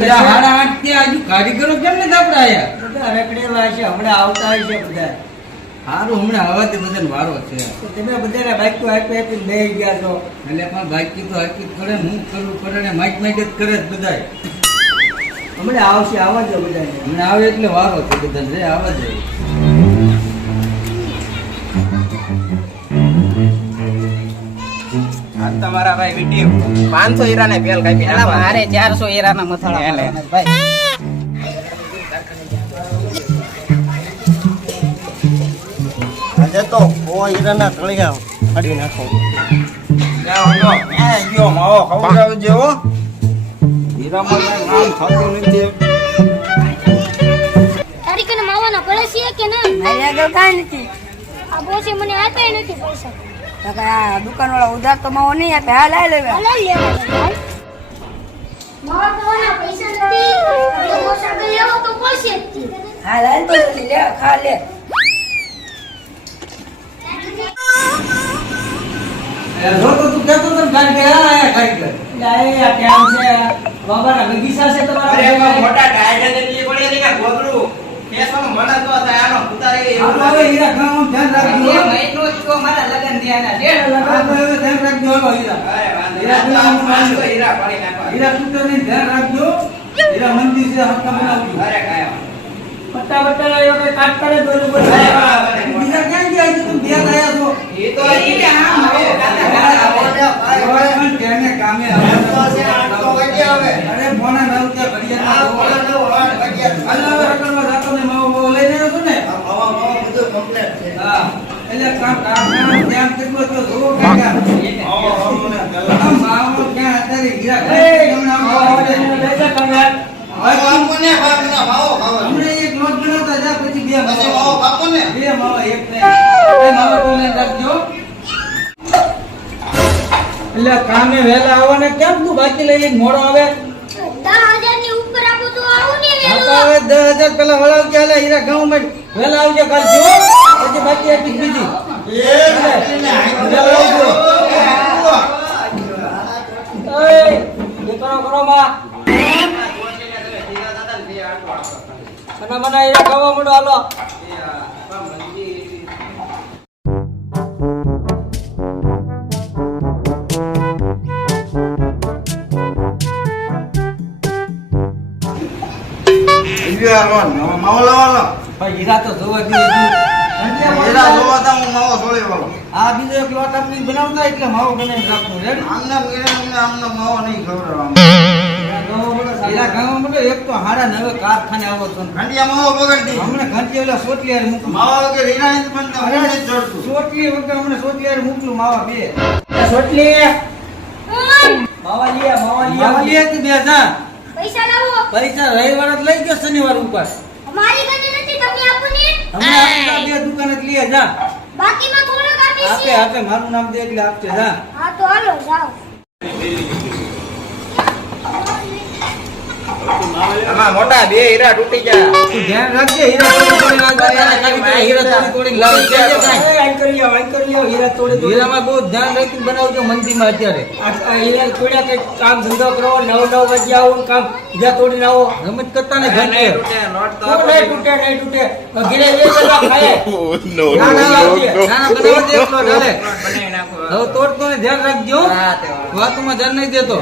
બધા 8:30 થી આજુ કારીગરો કેમ ને આપડા આયા બધા રખડેલા છે હમણાં આવતા હશે બધા હારું હમણાં આવા તે બધાને વારો છે તો તમે બધાને બાઈક તો આપી બેસી ગયા છો એટલે પણ બાકી તો હાકી કરે હું કરવું પડે ને માઇક જ કરે જ બધાય હમણાં આવશે આવવા દો બધાને હમણાં આવે એટલે વારો છે બધાને રે આવવા દે તમારા ભાઈ વિડિયો 500 હીરાને પેલ કાપી એલા મારે 400 હીરાના મથાળા પાડવાના ભાઈ આજે તો ઓ હીરાના તળિયા ફાડી નાખો જાઓ નો એ ગયો માવો ખવડાવજો હો હીરામાં નામ થતું નથી તારી કને માવાના પડે છે કે ના મારી આગળ કાંઈ નથી આ બોસે મને આપ્યા નથી પૈસા તો કે આ દુકાનવાળા ઉધાર તો માવો નહીં આપે હાલ હાલ હવે હાલ લેવા માવા ખાવાના પૈસા નથી એટલે બોસા કે લેવો તો પડશે જ હાલ હાલ તો લે ખા લે જો તો તું કહેતો તો ગાડી કે આયા કારીગર આ કેમ છે બાબાના બગીચા છે તમારા અરે એમાં મોટા ટાયર એટલી પડી હતી કે ગોદડું કેસવાનું મન તો થાય આનો ઉતારે હાલો હવે હીરા ખાવાનું ધ્યાન રાખજો એ મહિનો તો મારા લગન થયાના ડેઢ હા તો હવે ધ્યાન રાખજો હાલો હીરા અરે વાંધો હીરા પાડી નાખવા હીરા તૂટે નહીં ધ્યાન રાખજો હીરા મંદિર છે હક્કા બનાવજો અરે કાયા પટ્ટા બટ્ટા એવો કઈ કાટ કરે દોરું બોલ બીજા ક્યાં ગયા છે તું બે ગયા છો એ તો ઈ આમ હવે હવે પણ તેને કામે આવે અરે ફોના નવ કે ઘડિયા હાલો હવે રકડવા જાતો ને માવો લઈને આવ્યો છો ને હા એટલે કામ ધ્યાન કેટલો તો જોવો કાકા માવો ક્યાં અત્યારે હીરા હમણે એક લોટ બનાવતા જા પછી બે માવા એક ને માવા તો લઈને રાખજો એટલે કામે વહેલા આવવાને કેમ તું બાકી લઈને મોડો આવે 10,000 ની ઉપર આપો તો આવું ને આપા હવે 10,000 પેલા વળાવજે હાલે હીરા ગામમાં વહેલા આવજે કાલ જો પછી બાકી આપી બીજી વહેલા આવજો કરો કરો માં મને હીરા ખાવા મળો હાલો માવો લેવાનો ભાઈ હીરા તો જોવા દે હીરા જોવા તો હું માવો છોડી વાળો આ બીજો એક લોટ આપણી બનાવતા એટલે માવો બનાવી રાખવું રેડી આમને માવો નહીં ખવડાવવાનો હીરા ગામમાં બોલો એક તો હાડા નવે કારખાને આવો છો ઘંટિયા માવો બગડતી હમણાં ઘંટી ઓલા સોટલી હારે મૂકું માવા વગર હીરા નથી બનતા હું નથી ચડતું સોટલી વગર હમણાં સોટલી હારે મૂકલું માવા બે સોટલી માવા માવા લે તું બે જા પૈસા લાવો પૈસા રવિવાર જ લઈ ગયો શનિવાર ઉપર મારી કને નથી તમે આપો ને હમણાં બે દુકાને જ લઈ જા બાકીમાં થોડુંક આપી આપે છે આપે મારું નામ દે એટલે આપશે જા હા તો હાલો જાઓ આમાં મોટા બે હીરા તૂટી ગયા તું ધ્યાન રાખજે હીરા તોડી લાવી દેજે કાંઈ. આઈ કરી લ્યો હીરા તોડી હીરામાં બહુ ધ્યાન રાખીને બનાવજો મંદિરમાં અત્યારે આ હીરા તોડ્યા કઈ કામ ધંધો કરો 9 વાગે આવો કામ હીરા તોડીને આવો રમત કરતા ને નહીં ઘંટે તૂટે નોટ તો નહીં તૂટે ઘીરે લઈ જવા ખાય ના બનાવવા દે એકલો ચાલે. બનાવી નાખો હવે તોડતો ને ધ્યાન રાખજો હા તે વાતોમાં ધ્યાન નહીં દેતો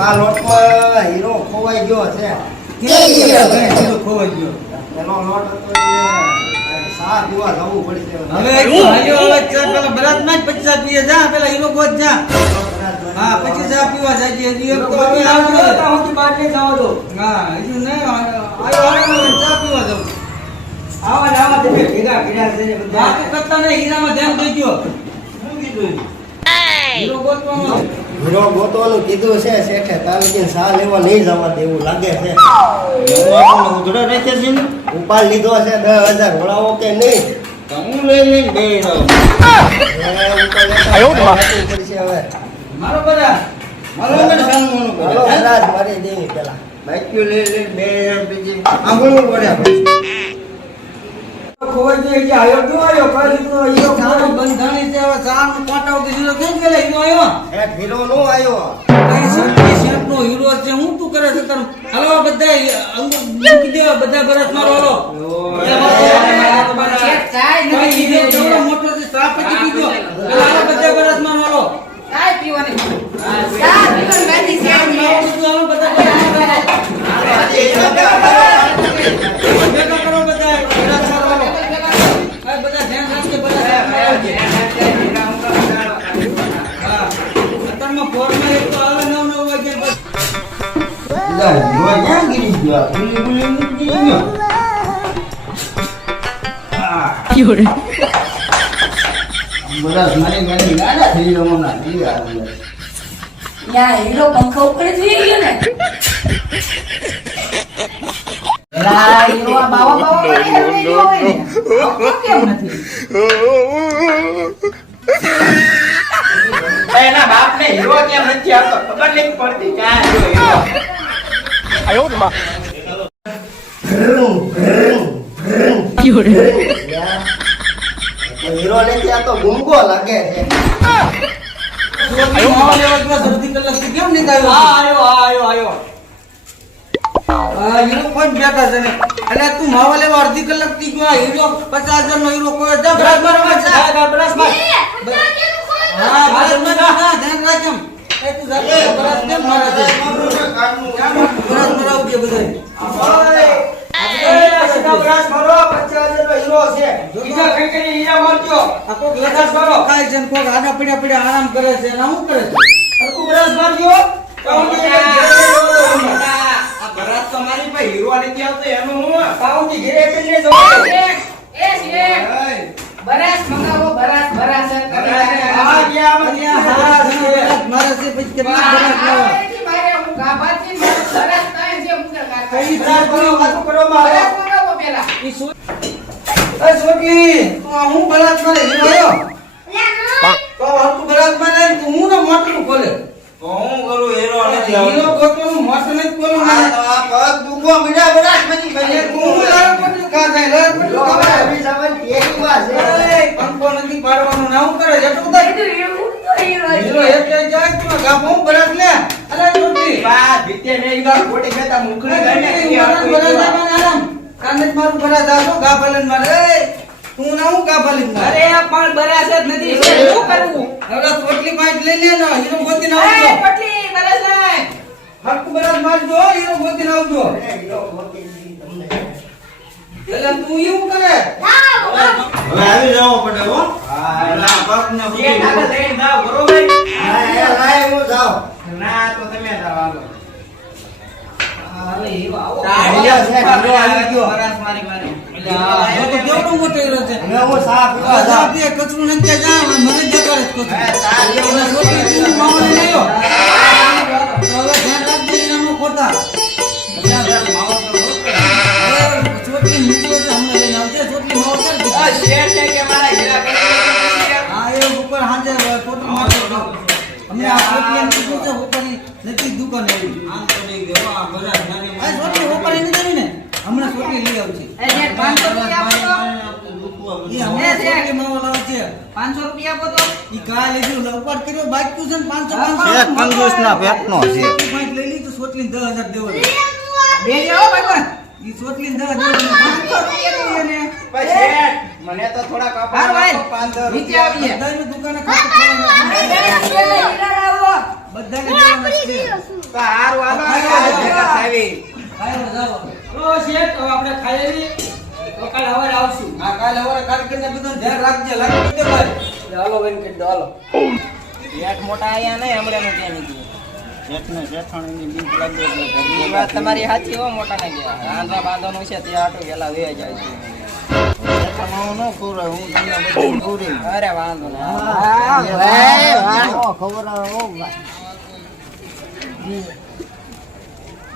આ લોટમાં હીરો ખોવાઈ ગયો છે ખોવાઈ ગયો એનો લોટ હતો એ સા પીવા જવું પડશે હવે હાલ્યો હવે ચા પેલા બરાતમાં જ 50 પીએ જા પેલા હીરો ગોત જા હા પછી ચા પીવા જાય હજી એક તો હવે આવજો હું બહાર નહીં જવા દો હા હજુ નહીં આવ્યો ચા પીવા જાવ આવા તમે ભેગા છે ને બધા બાકી કરતા નહીં હીરામાં ધ્યાન દેજો શું કીધું હીરો ગોતવાનો હીરો ગોતવાનું કીધું છે શેઠે તાલુકી સા લેવા નહીં જવા દેવું લાગે છે ઉધડો રાખે છે ને ઉપાડ લીધો છે 10,000 વળાવો કે નહીં તો હું લઈ લઈને બે પડશે હવે મારો બધા મારો મને સાનું હાલો કદાચ મારી દેવી પેલા બાઈક લઈ લઈને બે બીજી આંગળું પડ્યા ખોવાઈ ગયો કે આયો ક્યો આયો કાલ દીકરો હીરો સારો બંધાણી છે હવે સામ કોટા ઉડી હીરો કેમ પેલા હીરો આવ્યો એ હીરો નો આવ્યો કઈ સત્ય શેઠ નો હીરો છે હું તું કરે છે તમ હાલો બધા અંગૂઠ મૂકી દે બધા બરસ મારો હાલો શેઠ ચાય કઈ નથી હીરો કેવડો મોટો છે સાપ પતી પીધો હાલો બધા બરસ મારો હાલો ચાય પીવાની ચા પીવાની ગાડી શેઠ ને. હાલો બધા બરસ ભેગા કરો બધા બરસ મારો હાલો આ બધા ધ્યાન રાખજો બધા હા અત્યારમાં ફોરમાં એક તો આવે 9 વાગ્યા હીરો ક્યાં ગીરી ગયો ગુલી ગીરી ગયો બધા મારી મારી ગાડા થઈ ગયો મને યા હીરો પંખા ઉપર જ વી ગયો ને લા હીરો આ બાવા બાવા કરે ને જો હોય ને આવું કેમ નથી એના બાપને હીરો કેમ નથી આવતો ખબર નહીં પડતી ક્યાં હીરો હીરો નથી આ તો ગુંગો લાગે છે અડધી કલાકથી કેમ નહીં આવ્યો આયો હીરો કોઈ બેઠા છે ને એટલે તું માવા લેવા અડધી કલાક થી ગયો હીરો 50,000 નો હીરો કોઈ જા બરાબર હા બરાબર ધ્યાન રાખ એમ એ તું જાતો બરાબર કેમ મારે છે બરાબર મરાવજે બધાય આ કોક લગાસ મારો ખાય છે ને કોક આડા પડ્યા પડ્યા આરામ કરે છે ને શું કરે છે બરાસ મંગાવો બરાસ બરાસ મારે છે પછી કેટલા બરાબર લાવવા મારે હું ગાભાથી બરાસ કાય છે મુંદર કાકા કઈ તાર કરો વાતો કરો બરાસ મંગાવો પેલા ઈ સો એ સોટલી તું આ હું બરાત મારે હીરો તો તું બરાત મારે તું હું ને મોટલું ખોલે તો હું કરું હીરો નથી હીરો ગોતવાનું મોટલું નથી ખોલું આ મારે તો આ પગ દુખો મીડા બડા બની એ તું હું લાલ પટલું ખા જાય લાલ પટલું ખા છે પંખો નથી પાડવાનો ના હું કરે એટલું બધા હીરો એટલે જાય તું ગામ હું બરાત લે અરે સોટલી બરાસ આરામ કાને મારું બરાત આસો ગા ભલન મારે તું ના હું ગા ભલન મારે અરે પણ બરાસ જ નથી શું કરવું હવે સોટલી પાંચ લઈ લે ને હીરો ગોતી ના એ આવજો પટલી બરાસ લાય હરકુ બરાત મારજો હીરો ગોતી ના આવજો એટલે તું એવું કરે હવે આવી જાવ પડે હો ના પગ ને લાય હું જાવ આ તો કેવડો મોટો હીરો છે હવે હું સાફ આ જાતે કચરું નથી જા મને જગાડે કચરું ઓલા સોટલી તું માવને લેયો હવે ધ્યાન રાખજે એનામાં ખોટા સોટલી નીકળો છે હમણાં લઈને આવજે સોટલી માવો હા એ ઉપર હાજે સોટલી મારતો અમને આ સોટલી એમ કીધું છે ઉપરની નથી દુકાન એવી આમ તો નહીં ગયો આ બરાબર આ સોટલી ઉપર એની નથી ને હમણાં સોટલી લઈ આવશે એ જેટ 500 રૂપિયા આપો એ હમણાં સોટલી માવો લાવશે 500 રૂપિયા આપો તો ઈ કાલે જો ઉપર કર્યો બાકી છે ને 500 શેઠ કંજૂસના પેટનો છે પાંચ લઈ લીધું સોટલી 10,000 દેવો છે. બે જાઓ ભાઈ ઈ સોટલી 10,000 દેવો છે. 500 રૂપિયા દઈએ ને મને તો થોડા બાર ભાઈ નીચે આવીએ બધાની દુકાને ખાતું ખોલાવવાનું. બધાને દેવાના છે. ખાયો જાઓ. આપણે ખાઈ તો કાલ હવે આવશું આ કાલે હવારે કારકિર્દને બધાને ધ્યાન રાખજે લાગી દે ભાઈ. હાલો બેન કે હાલો મોટા આયા નહીં હમણાં નું ત્યાં નીકળ્યું શેઠને શેઠાણીની બીક લાગે એટલે એ વાત તમારી સાચી હો મોટા ને ગયા રાંધવા બાંધવાનું છે તે આટો વેલા વે જાય છે શેઠાણું ન ખવડાવે, હું તમને બધું ખવડાવીશ. અરે વાંધો ને ખબર આવે હો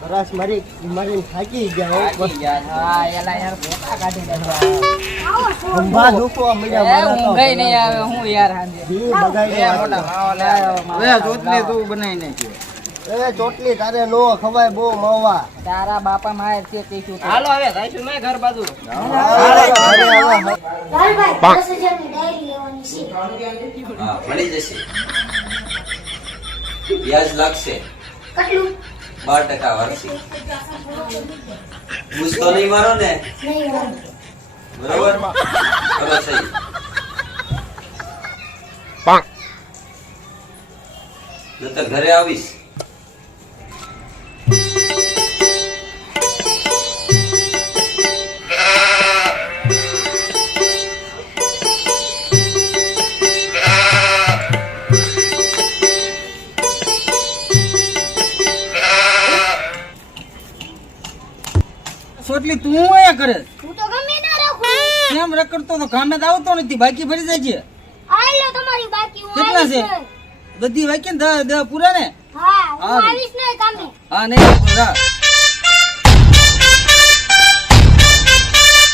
બરાસ મારી મારીને થાકી ગયા હા એલા યાર ફોટા કાઢી દેવા ખંભા દુખો ઊંઘાઈ નહીં આવે હું યાર હાંજે બગાઈ મોટા માવો લે હવે જોતલી તું બનાવી નાખી એ ચોટલી તારે નો ખવાય બહુ મવા. તારા બાપા માર છે કહીશું તો. હાલો હવે જઈશું નહીં ઘર બાજુ. લાલભાઈ 10,000 ની ડાયરી લેવાની છે. હા મળી જશે વ્યાજ લાગશે કેટલું? 12% વાર્ષિક ગુસ્સો નહીં મારો ને નહીં હોય. બરોબર કરો સહી નતર ઘરે આવીશ સોટલી તું અહીંયા કરે હું તો ગમે ના રાખું. કેમ રખડતો તો કામે તો આવતો નથી બાકી ભરી જાય છે આ લો તમારી બાકી હું કેટલા આવીશ છે? નહીં. બધી વાક્ય ને દસ પૂરા ને હા હું હારું. આવીશ નહીં કામે. હા નહીં રા